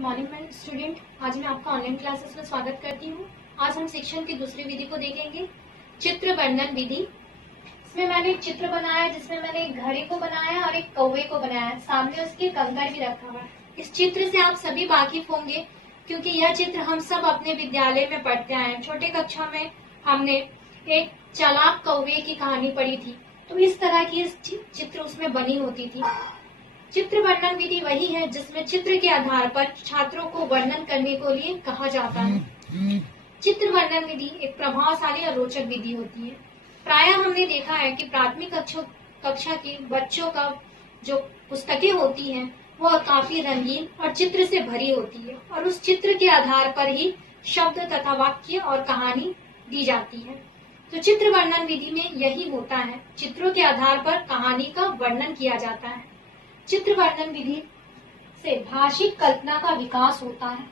Morning student. आज मैं आपका ऑनलाइन क्लासेस में स्वागत करती हूँ। आज हम शिक्षण की दूसरी विधि को देखेंगे, चित्र वर्णन विधि। इसमें मैंने एक चित्र बनाया जिसमें मैंने एक घड़े को बनाया और एक कौवे को बनाया, सामने उसके कंकर भी रखा हुआ है। इस चित्र से आप सभी वाकिफ होंगे क्योंकि यह चित्र हम सब अपने विद्यालय में पढ़ते आए हैं। छोटे कक्षा में हमने एक चालाक कौवे की कहानी पढ़ी थी, तो इस तरह की इस चित्र उसमें बनी होती थी। चित्र वर्णन विधि वही है जिसमें चित्र के आधार पर छात्रों को वर्णन करने के लिए कहा जाता है। चित्र वर्णन विधि एक प्रभावशाली और रोचक विधि होती है। प्रायः हमने देखा है कि प्राथमिक कक्षा के बच्चों का जो पुस्तकें होती हैं वह काफी रंगीन और चित्र से भरी होती है और उस चित्र के आधार पर ही शब्द तथा वाक्य और कहानी दी जाती है। तो चित्र वर्णन विधि में यही होता है, चित्रों के आधार पर कहानी का वर्णन किया जाता है। चित्र वर्णन विधि से भाषिक कल्पना का विकास होता है।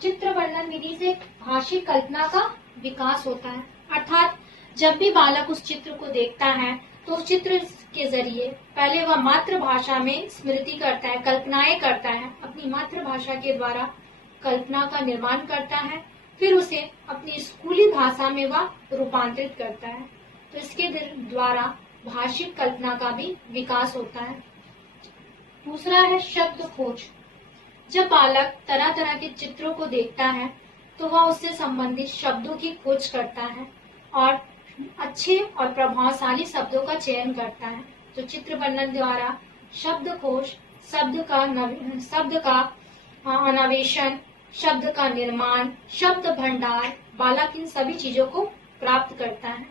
चित्र वर्णन विधि से भाषिक कल्पना का विकास होता है, अर्थात जब भी बालक उस चित्र को देखता है तो उस चित्र के जरिए पहले वह मातृभाषा में स्मृति करता है, कल्पनाएं करता है, अपनी मातृभाषा के द्वारा कल्पना का निर्माण करता है, फिर उसे अपनी स्कूली भाषा में वह रूपांतरित करता है। तो इसके द्वारा भाषिक कल्पना का भी विकास होता है। दूसरा है शब्द खोज। जब बालक तरह तरह के चित्रों को देखता है तो वह उससे संबंधित शब्दों की खोज करता है और अच्छे और प्रभावशाली शब्दों का चयन करता है। तो चित्र वर्णन द्वारा शब्द खोज, शब्द का अन्वेषण, शब्द का निर्माण, शब्द भंडार, बालक इन सभी चीजों को प्राप्त करता है।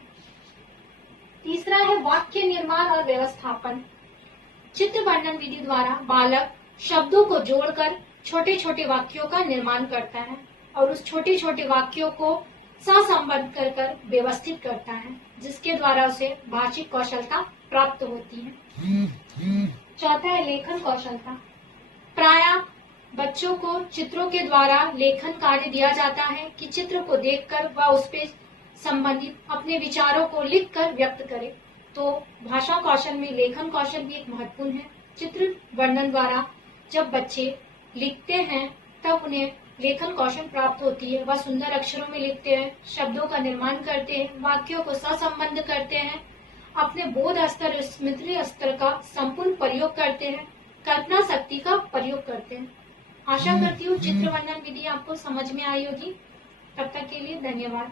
तीसरा है वाक्य निर्माण और व्यवस्थापन। चित्र वर्णन विधि द्वारा बालक शब्दों को जोड़कर छोटे छोटे वाक्यों का निर्माण करता है और उस छोटे छोटे वाक्यों को सहसंबद्ध कर व्यवस्थित करता है, जिसके द्वारा उसे भाषिक कौशलता प्राप्त होती है। चौथा है लेखन कौशलता। प्रायः बच्चों को चित्रों के द्वारा लेखन कार्य दिया जाता है कि चित्र को देखकर वह उस पे संबंधित अपने विचारों को लिखकर व्यक्त करे। तो भाषा कौशल में लेखन कौशल भी एक महत्वपूर्ण है। चित्र वर्णन द्वारा जब बच्चे लिखते हैं तब उन्हें लेखन कौशल प्राप्त होती है। वह सुंदर अक्षरों में लिखते हैं, शब्दों का निर्माण करते हैं, वाक्यों को सहसंबद्ध करते हैं, अपने बोध स्तर और स्मृति स्तर का संपूर्ण प्रयोग करते हैं, कल्पना शक्ति का प्रयोग करते हैं। आशा करती हूँ चित्र वर्णन विधि आपको समझ में आई होगी। तब तक के लिए धन्यवाद।